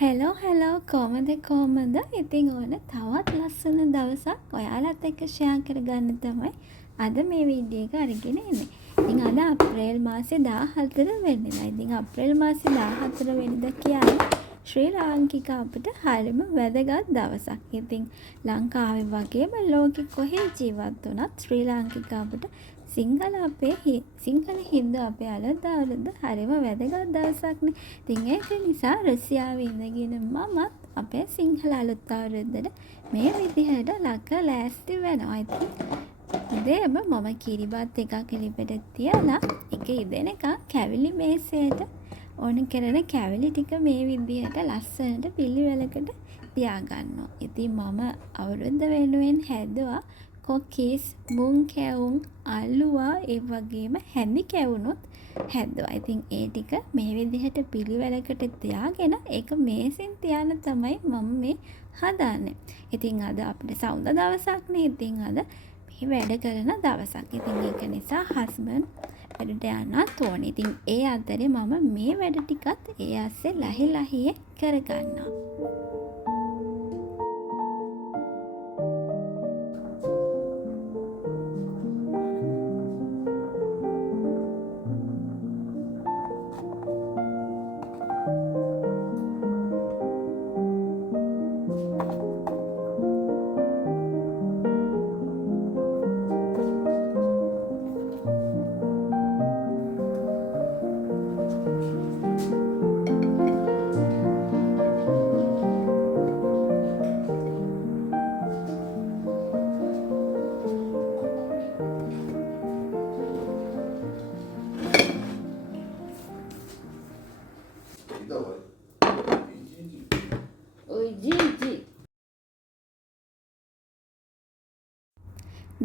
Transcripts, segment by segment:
Hello කොහමද ඉතින් ඕන තවත් ලස්සන දවසක් ඔයාලත් එක්ක ෂෙයා කරගන්න තමයි අද මේ වීඩියෝ එක අරගෙන එන්නේ. ඉතින් අද අප්‍රේල් මාසේ 14 වෙනිදා. ඉතින් අප්‍රේල් මාසේ 14 වෙනිදා කියන්නේ ශ්‍රී ලාංකිකයන්ට හරිම වැදගත් දවසක්. ඉතින් ලංකාවේ වගේම ලෝකෙ කොහේ ජීවත් වුණත් ශ්‍රී ලාංකිකයන්ට සිංහල හින්දු අපේ අලුත් අවුරුද්ද හරිම වැදගත් දවසක්නේ. ඉතින් ඒක නිසා රුසියාවේ ඉඳගෙන මමත් අපේ සිංහල අලුත් අවුරුද්දට මේ විදිහට ලෑස්ති වෙනවා. ඉතින් උදේම මම කිරිබත් එකක් එළිපෙට තියලා එක ඉදෙනකන් කැවිලි මේසයට ඕන කරන කැවිලි ටික මේ විදිහට ලස්සනට පිළිවෙලකට තියාගන්නවා. ඉතින් මම අවුරුද්ද වෙනුවෙන් හැදුවා කොකිස්, මුං කැවුම්, අලුවා, ඒ වගේම හැඳි කැවුනුත් හැදුවා. ඉතින් ඒ ටික මේ විදිහට පිළිවෙලකට තියාගෙන ඒක මේසෙන් තියන්න තමයි මම මේ හදන්නේ. ඉතින් අද අපිට සවුද දවසක්නේ. ඉතින් අද මේ වැඩ කරන දවසක්. ඉතින් ඒක නිසා හස්බන්ඩ් වැඩට යන්නත් ඕනේ. ඉතින් ඒ අතරේ මම මේ වැඩ ටිකත් ඒ ඇස්සේ ලහියේ කරගන්නවා.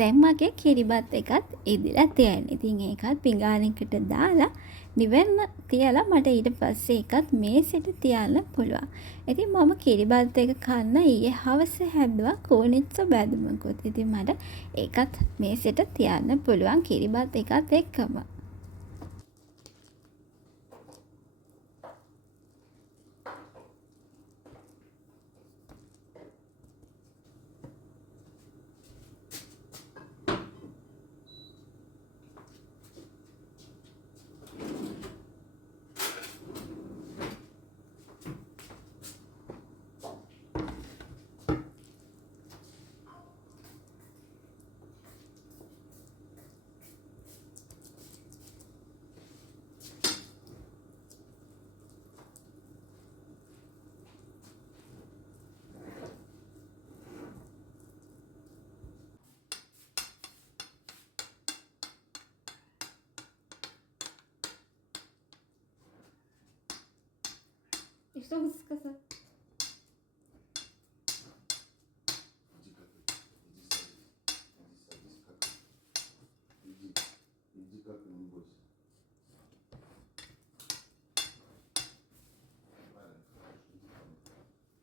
දැන් මගේ කිරිබත් එකත් ඉදිලා තියෙනවා. ඉතින් ඒකත් පිඟානකට දාලා නිවෙන්න තියලා මට ඊට පස්සේ ඒකත් මේසෙට තියන්න පුළුවන්. ඉතින් මම කිරිබත් එක කන්න ඊයේ හවස හැදුවා කෝනිච්ච බැදුමකුත්. ඉතින් මට ඒකත් මේසෙට තියන්න පුළුවන් කිරිබත් එකත් එක්කම. Что вы сказали? Иди как-нибудь. Правильно, хорошо, иди ко мне. Иди на дочь.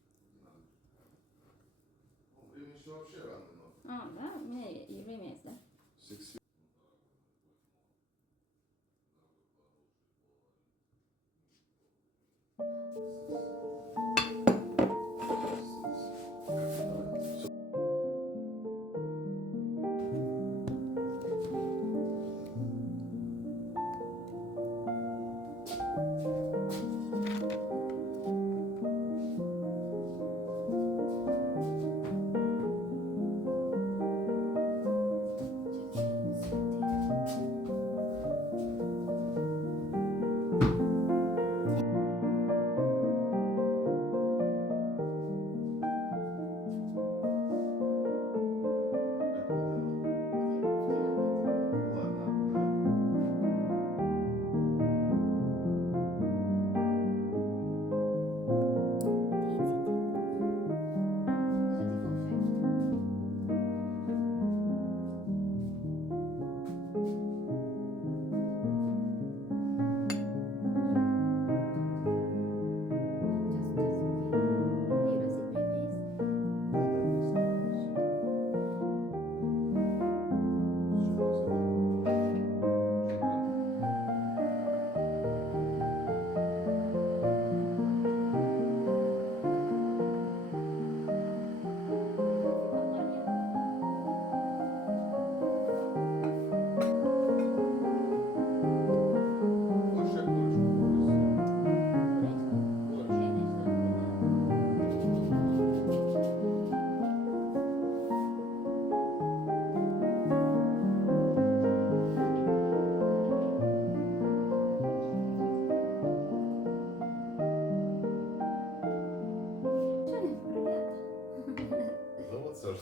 Ну, время еще вообще рано, но... Да? У меня и время есть, да? Секси.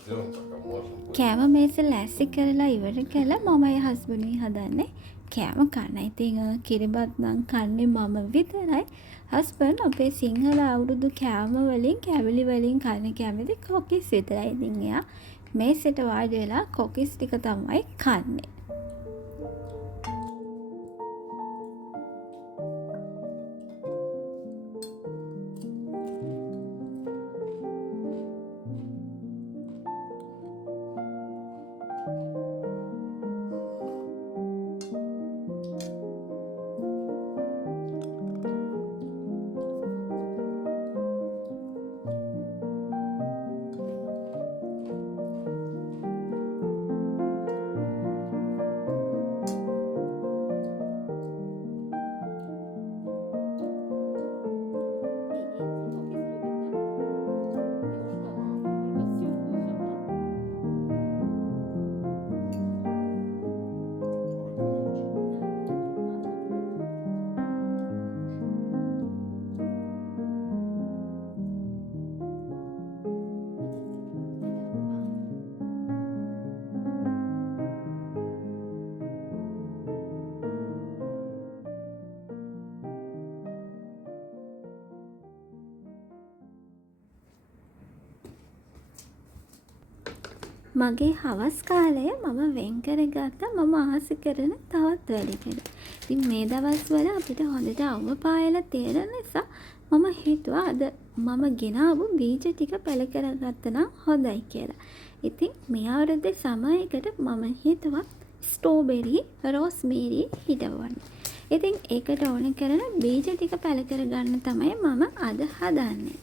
කෑම මේස ලෑස්ති කරලා ඉවර කළා මමයි හස්බන්ඩ්යි හදන්නේ කෑම කන්න. ඉතින් කිරිබත් නම් කන්නේ මම විතරයි. හස්බන්ඩ් අපේ සිංහල අවුරුදු කෑම වලින් කැවිලි වලින් කන්න කැමති කොකිස් විතරයි. ඉතින් එයා මේසෙට වාඩි වෙලා කොකිස් ටික තමයි කන්නේ. මගේ හවස් කාලය මම වෙන් කරගත්තා මම ආස කරන තවත් වැඩකට. ඉතින් මේ දවස්වල අපිට හොඳට අවුව පායලා තියෙන නිසා මම හිතුවා අද මම ගෙනාවු බීජ ටික පැල කරගත්තා නම් හොඳයි කියලා. ඉතින් මේ අවුරුද්දේ සමයකට මම හිතුවා ස්ට්‍රෝබෙරි, රෝස්මේරි හිටවන්න. ඉතින් ඒකට ඕන කරන බීජ ටික පැල කරගන්න තමයි මම අද හදන්නේ.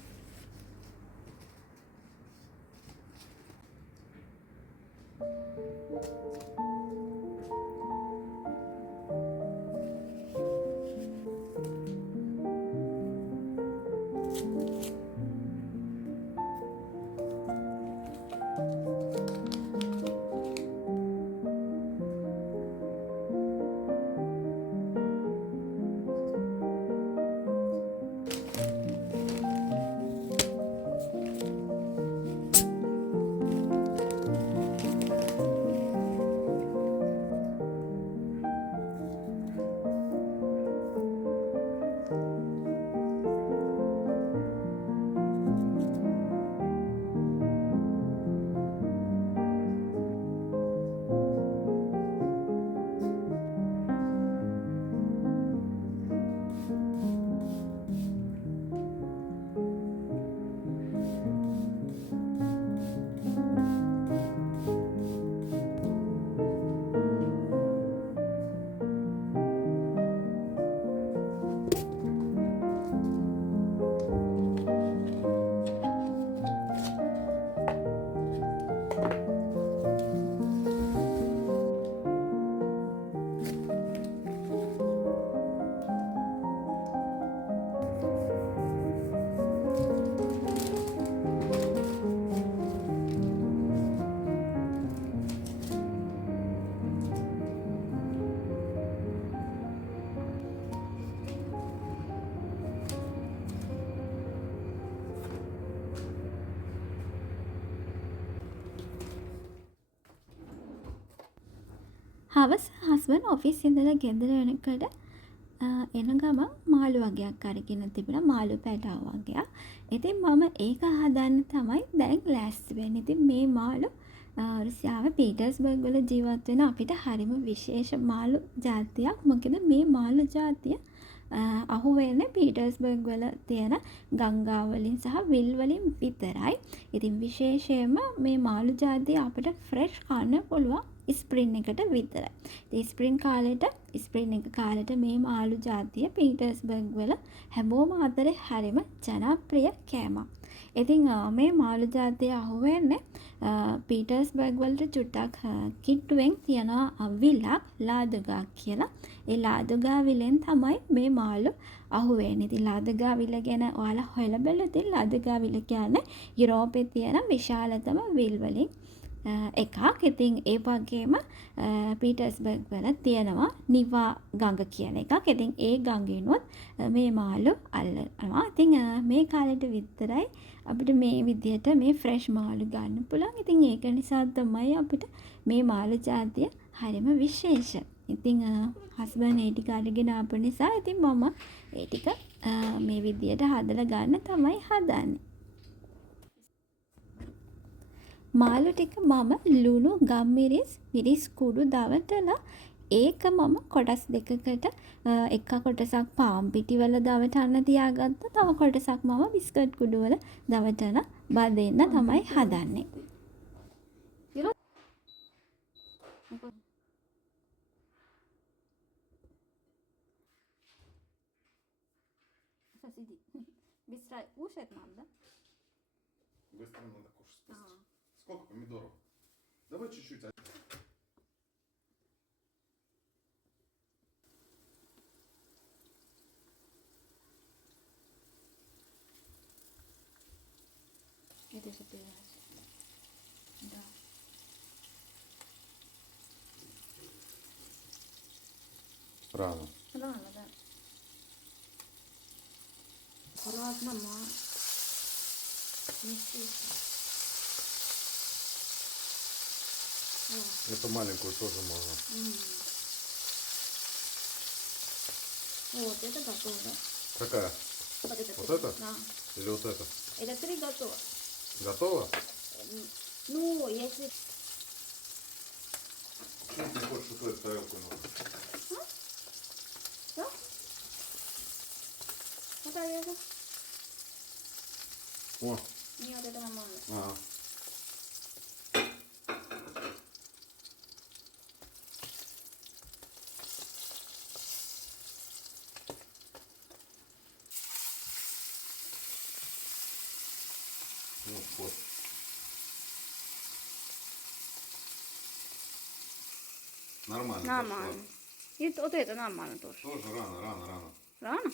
හවස හස්බන්ඩ් ඔෆිස් ඉඳලා ගෙදර එනකොට එන ගමන් මාළු වගයක් අරගෙන තිබුණා මාළු පැටව වගයක්. ඉතින් මම ඒක හදන්න තමයි දැන් ලෑස්ති වෙන්නේ. ඉතින් මේ මාළු රුසියාවේ පීටර්ස්බර්ග් වල ජීවත් වෙන අපිට හරිම විශේෂ මාළු ජාතියක්. මොකද මේ මාළු ජාතිය අහු වෙන්නේ පීටර්ස්බර්ග් වල තියෙන ගංගා වලින් සහ විල් වලින් විතරයි. ඉතින් විශේෂයෙන්ම මේ මාළු ජාතිය අපිට ෆ්‍රෙෂ් කන්න පුළුවන් ස්ප්‍රින් එකට විතරයි. ඉතින් ස්ප්‍රින් එක කාලෙට මේ මාළු ජාතිය පීටර්ස්බර්ග් වල හැමෝම අතරේ හරිම ජනප්‍රිය කෑමක්. ඉතින් මේ මාළු ජාතිය අහුවෙන්නේ පීටර්ස්බර්ග් වලට චුට්ටක් කිට්ටුවෙන් තියනවා විලක් ලාදුගා කියලා. ඒ ලාදුගා විලෙන් තමයි මේ මාළු අහුවෙන්නේ. ඉතින් ලාදුගා විල ගැන ඔයාලා හොයලා බලලා ඉතින් ලාදුගා විල කියන්නේ යුරෝපේ තියෙන විශාලතම විල් වලින් එකක්. ඉතින් ඒ වගේම පීටර්ස්බර්ග් වල තියෙනවා නිවා ගඟ කියන එකක්. ඉතින් ඒ ගඟිනුත් මේ මාළු අල්ලනවා. ඉතින් මේ කාලෙට විතරයි අපිට මේ විදිහට මේ ෆ්‍රෙෂ් මාළු ගන්න පුළුවන්. ඉතින් ඒක නිසා තමයි අපිට මේ මාළු ජාතිය හරිම විශේෂ. ඉතින් හස්බන්ඩ් ඒ ටික අරගෙන ආපු නිසා ඉතින් මම ඒ ටික මේ විදිහට හදලා ගන්න තමයි හදන්නේ. මාළු ටික මම ලුණු, ගම්මිරිස්, මිරිස් කුඩු දවටලා ඒක මම කොටස් දෙකකට එක කොටසක් පාන් පිටිවල දවටන්න තියාගත්තා. තව කොටසක් මම බිස්කට් කුඩු වල දවටලා බදින්න තමයි හදන්නේ. Быстро надо кушать спасти. Сколько помидоров? Давай чуть-чуть. Это же перец. Да. Рано. Рано, да. Аккуратно, ма. Не слышно. Эту маленькую тоже можно. Вот, это готово. Какая? Вот это. Вот это? Да. Или вот это? Это 3 готово. Готово? Ну, если... Что ты хочешь вот эту тарелку? Да? Вот это. О, Нет, это нормально. ага. Ну, вот. Нормально. Нормально. И вот это нормально тоже. Тоже рано. Рано?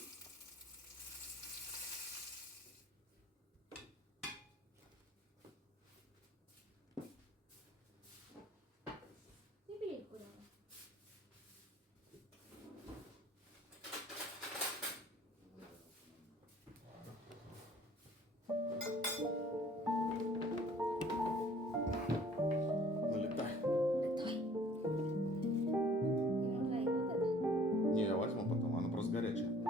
Налетай. Не, я возьму потом, она просто горячая.